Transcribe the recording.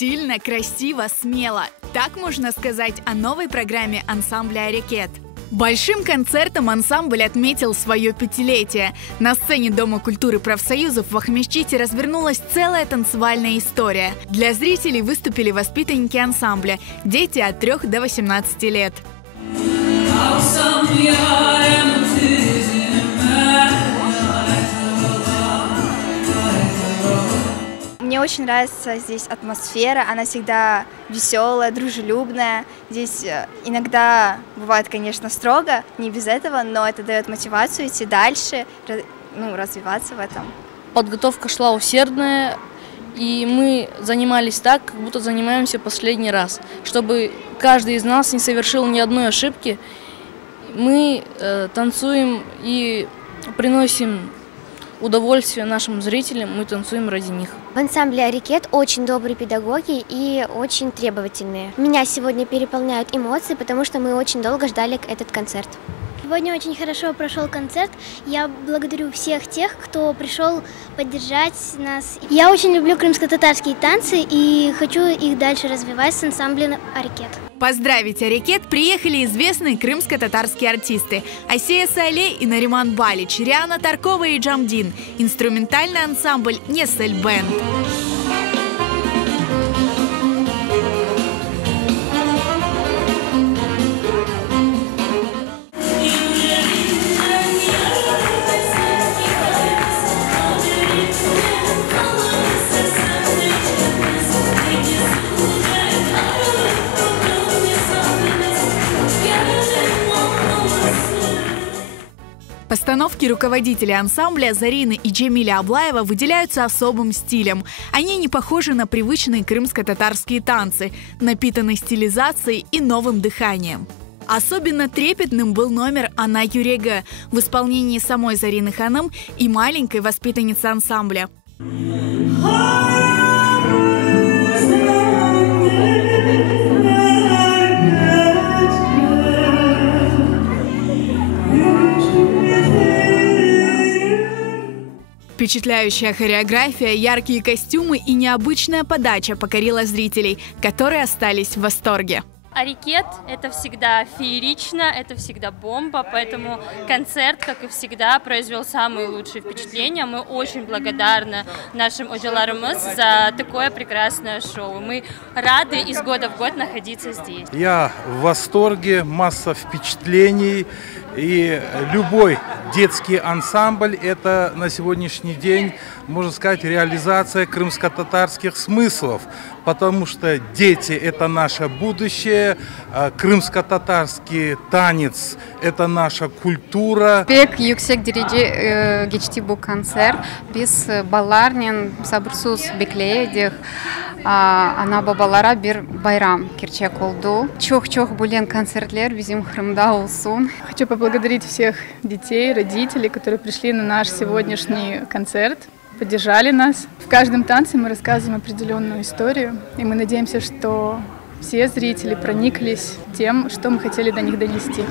Стильно, красиво, смело. Так можно сказать о новой программе ансамбля «Арикет». Большим концертом ансамбль отметил свое 5-летие. На сцене Дома культуры профсоюзов в Ахмедчите развернулась целая танцевальная история. Для зрителей выступили воспитанники ансамбля, дети от 3 до 18 лет. Мне очень нравится здесь атмосфера, она всегда веселая, дружелюбная. Здесь иногда бывает, конечно, строго, не без этого, но это дает мотивацию идти дальше, развиваться в этом. Подготовка шла усердная, и мы занимались так, как будто занимаемся последний раз, чтобы каждый из нас не совершил ни одной ошибки. Мы танцуем и приносим удовольствие нашим зрителям, мы танцуем ради них. В ансамбле «Арикет» очень добрые педагоги и очень требовательные. Меня сегодня переполняют эмоции, потому что мы очень долго ждали этот концерт. Сегодня очень хорошо прошел концерт. Я благодарю всех тех, кто пришел поддержать нас. Я очень люблю крымско-татарские танцы и хочу их дальше развивать с ансамблем «Арикет». Поздравить «Арикет» приехали известные крымско-татарские артисты Асия Салей и Нариман Балич, Риана Таркова и Джамдин, инструментальный ансамбль «Несель Бенд». Постановки руководителей ансамбля Зарины и Джемиля Аблаева выделяются особым стилем. Они не похожи на привычные крымско-татарские танцы, напитаны стилизацией и новым дыханием. Особенно трепетным был номер «Ана Юреге» в исполнении самой Зарины Ханым и маленькой воспитанницы ансамбля. Впечатляющая хореография, яркие костюмы и необычная подача покорила зрителей, которые остались в восторге. «Арикет» — это всегда феерично, это всегда бомба, поэтому концерт, как и всегда, произвел самые лучшие впечатления. Мы очень благодарны нашим оджаларымыз за такое прекрасное шоу. Мы рады из года в год находиться здесь. Я в восторге, масса впечатлений, и любой детский ансамбль – это на сегодняшний день, можно сказать, реализация крымско-татарских смыслов, потому что дети – это наше будущее, крымско-татарский танец – это наша культура. Pek yüksek derece geçti bu konser. Biz ballarla sabırsız bekleydik. Ana babalara bir bayram gerçek oldu. Çok büyük konserler bizim Kırım'da olsun. Хочу поблагодарить всех детей, родителей, которые пришли на наш сегодняшний концерт, поддержали нас. В каждом танце мы рассказываем определенную историю, и мы надеемся, что все зрители прониклись тем, что мы хотели до них донести.